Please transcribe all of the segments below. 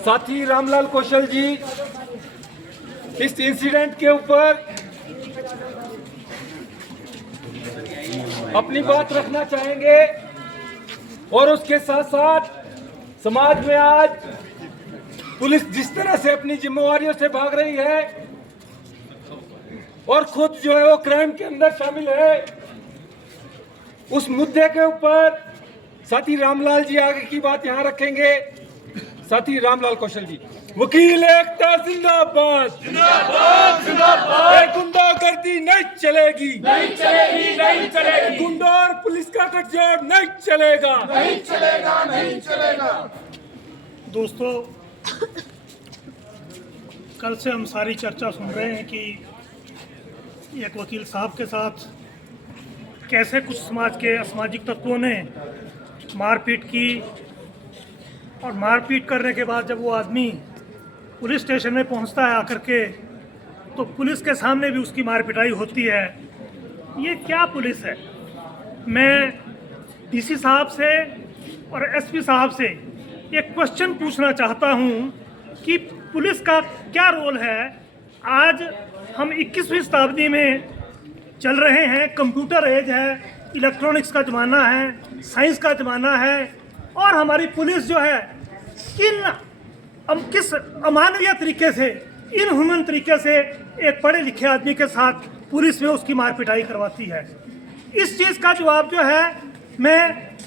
साथी रामलाल कौशल जी इस इंसिडेंट के ऊपर अपनी बात रखना चाहेंगे और उसके साथ साथ समाज में आज पुलिस जिस तरह से अपनी जिम्मेवारियों से भाग रही है और खुद जो है वो क्राइम के अंदर शामिल है, उस मुद्दे के ऊपर साथी रामलाल जी आगे की बात यहां रखेंगे। साथी रामलाल कौशल जी। वकील एकता जिंदाबाद, जिंदाबाद, जिंदाबाद। गुंडागर्दी नहीं चलेगी, नहीं चलेगी, नहीं चलेगी। गुंडा और पुलिस का गठजोड़ नहीं चलेगा, नहीं चलेगा, नहीं चलेगा। दोस्तों, कल से हम सारी चर्चा सुन रहे हैं कि एक वकील साहब के साथ कैसे कुछ समाज के असामाजिक तत्वों ने मारपीट की और मारपीट करने के बाद जब वो आदमी पुलिस स्टेशन में पहुंचता है आकर के, तो पुलिस के सामने भी उसकी मार पिटाई होती है। ये क्या पुलिस है? मैं डीसी साहब से और एसपी साहब से एक क्वेश्चन पूछना चाहता हूं कि पुलिस का क्या रोल है। आज हम 21वीं शताब्दी में चल रहे हैं, कंप्यूटर एज है, इलेक्ट्रॉनिक्स का ज़माना है, साइंस का ज़माना है, और हमारी पुलिस जो है किस अमानवीय तरीके से, इनह्यूमन तरीके से एक पढ़े लिखे आदमी के साथ पुलिस में उसकी मार पिटाई करवाती है। इस चीज़ का जवाब जो है मैं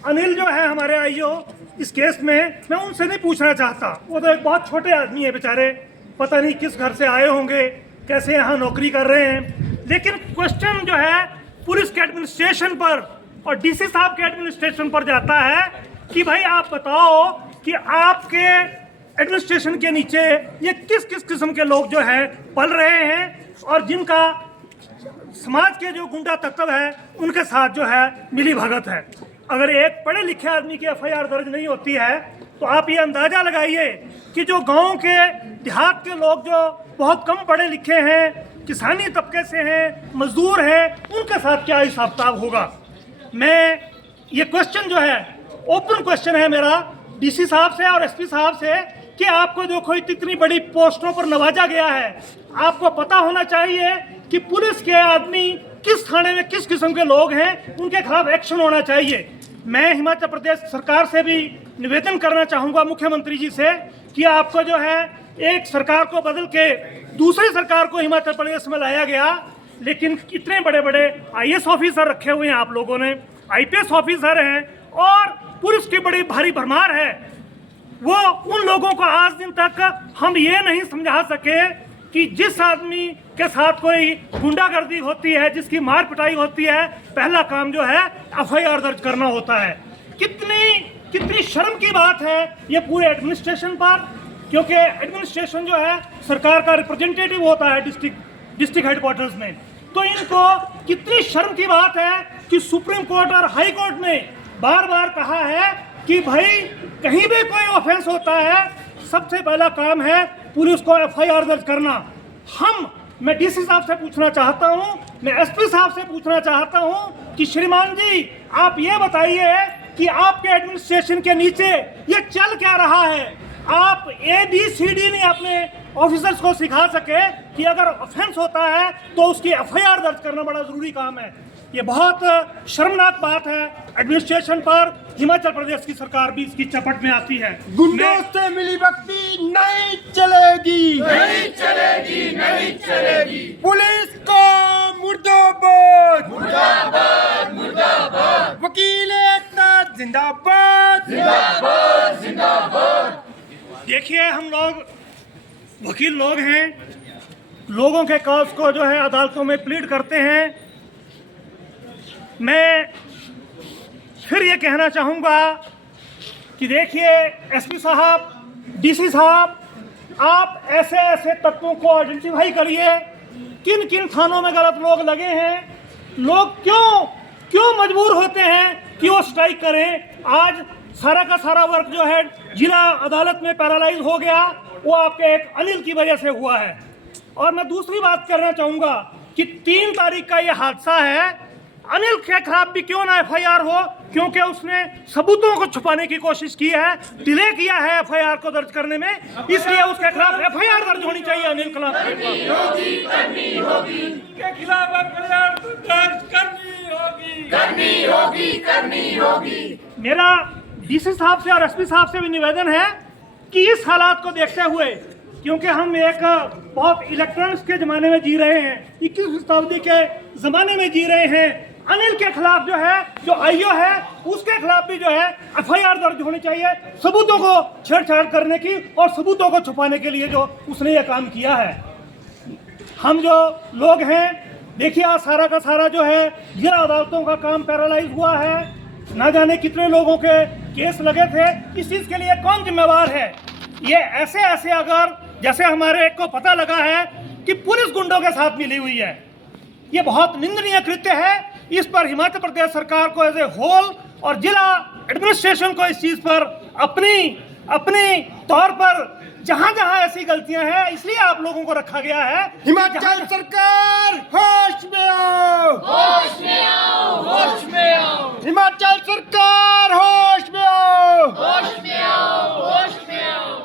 अनिल जो है हमारे आईओ इस केस में, मैं उनसे नहीं पूछना चाहता। वो तो एक बहुत छोटे आदमी है बेचारे, पता नहीं किस घर से आए होंगे, कैसे यहाँ नौकरी कर रहे हैं। लेकिन क्वेश्चन जो है पुलिस के एडमिनिस्ट्रेशन पर और डीसी साहब के एडमिनिस्ट्रेशन पर जाता है कि भाई आप बताओ कि आपके एडमिनिस्ट्रेशन के नीचे ये किस किस किस्म के लोग जो है पल रहे हैं और जिनका समाज के जो गुंडा तत्व है उनके साथ जो है मिली भगत है। अगर एक पढ़े लिखे आदमी की एफआईआर दर्ज नहीं होती है तो आप ये अंदाजा लगाइए कि जो गांव के देहात के लोग जो बहुत कम पढ़े लिखे हैं, किसानी तबके से हैं, मजदूर हैं, उनके साथ क्या हिसाब किताब होगा। मैं ये क्वेश्चन जो है ओपन क्वेश्चन है मेरा डीसी साहब से और एसपी साहब से कि आपको जो कोई इतनी बड़ी पोस्टों पर नवाजा गया है, आपको पता होना चाहिए कि पुलिस के आदमी किस थाने में किस किस्म के लोग हैं, उनके खिलाफ एक्शन होना चाहिए। मैं हिमाचल प्रदेश सरकार से भी निवेदन करना चाहूँगा, मुख्यमंत्री जी से, कि आपको जो है एक सरकार को बदल के दूसरी सरकार को हिमाचल प्रदेश में लाया गया, लेकिन इतने बड़े बड़े आईएएस ऑफिसर रखे हुए हैं आप लोगों ने, आईपीएस ऑफिसर हैं और पुलिस की बड़ी भारी भरमार है। वो उन लोगों को आज दिन तक हम ये नहीं समझा सके कि जिस आदमी के साथ कोई गुंडागर्दी होती है, जिसकी मार पिटाई होती है, पहला काम जो है एफआईआर दर्ज करना होता है। कितनी शर्म की बात है ये पूरे एडमिनिस्ट्रेशन पर, क्योंकि एडमिनिस्ट्रेशन जो है सरकार का रिप्रेजेंटेटिव होता है डिस्ट्रिक्ट हेडक्वार्टर्स में। तो इनको कितनी शर्म की बात है कि सुप्रीम कोर्ट और हाई कोर्ट ने बार बार कहा है कि भाई कहीं भी कोई ऑफेंस होता है सबसे पहला काम है पुलिस को एफआईआर दर्ज करना। मैं डीसी साहब से पूछना चाहता हूं, मैं एसपी साहब से पूछना चाहता हूं कि श्रीमान जी आप ये बताइए कि आपके एडमिनिस्ट्रेशन के नीचे ये चल क्या रहा है। आप ABCD नहीं अपने ऑफिसर्स को सिखा सके कि अगर ऑफेंस होता है तो उसकी एफआईआर दर्ज करना बड़ा जरूरी काम है। ये बहुत शर्मनाक बात है एडमिनिस्ट्रेशन पर। हिमाचल प्रदेश की सरकार भी इसकी चपेट में आती है। गुंडों से मिली भक्ति नहीं चलेगी, नहीं चलेगी, नहीं चलेगी। पुलिस को मुर्दाबाद, मुर्दाबाद, मुर्दाबाद। वकील एकता जिंदाबाद, जिंदाबाद, जिंदाबाद। देखिए, हम लोग वकील लोग हैं, लोगों के कॉज को जो है अदालतों में प्लीड करते हैं। मैं फिर ये कहना चाहूँगा कि देखिए एसपी साहब, डीसी साहब, आप ऐसे ऐसे तत्वों को आइडेंटिफाई करिए किन किन थानों में गलत लोग लगे हैं। लोग क्यों मजबूर होते हैं कि वो स्ट्राइक करें। आज सारा का सारा वर्क जो है जिला अदालत में पैरालाइज हो गया, वो आपके एक अनिल की वजह से हुआ है। और मैं दूसरी बात करना चाहूँगा कि 3 तारीख का ये हादसा है अनिल के खिलाफ भी क्यों ना एफआईआर हो, क्योंकि उसने सबूतों को छुपाने की कोशिश की है, डिले किया है एफआईआर को दर्ज करने में, इसलिए उसके खिलाफ एफआईआर दर्ज होनी चाहिए। अनिल के खिलाफ के खिलाफ एफआईआर दर्ज करनी होगी। मेरा डीसी साहब से और एसपी साहब से भी निवेदन है कि इस हालात को देखते हुए, क्योंकि हम एक बहुत इलेक्ट्रॉनिक्स के ज़माने में जी रहे हैं, 21वीं शताब्दी के ज़माने में जी रहे हैं, अनिल के खिलाफ जो है, जो आईओ है, उसके खिलाफ भी जो है एफआईआर दर्ज होनी चाहिए, सबूतों को छेड़छाड़ करने की और सबूतों को छुपाने के लिए जो उसने ये काम किया है। हम जो लोग हैं, देखिए आज सारा का सारा जो है जिला अदालतों का काम पैरालाइज हुआ है, ना जाने कितने लोगों के केस लगे थे, इस चीज़ के लिए कौन जिम्मेवार है? ये ऐसे अगर जैसे हमारे को पता लगा है कि पुलिस गुंडों के साथ मिली हुई है, ये बहुत निंदनीय कृत्य है। इस पर हिमाचल प्रदेश सरकार को एज ए होल और जिला एडमिनिस्ट्रेशन को इस चीज़ पर अपनी तौर पर जहां जहां ऐसी गलतियां हैं, इसलिए आप लोगों को रखा गया है। हिमाचल सरकार होश में आओ, होश में आओ, होश में आओ, हिमाचल सरकार होश में आओ, होश में आओ, होश में आओ।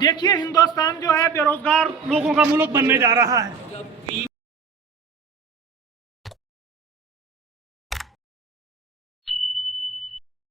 देखिए हिंदुस्तान जो है बेरोजगार लोगों का मुल्क बनने जा रहा है।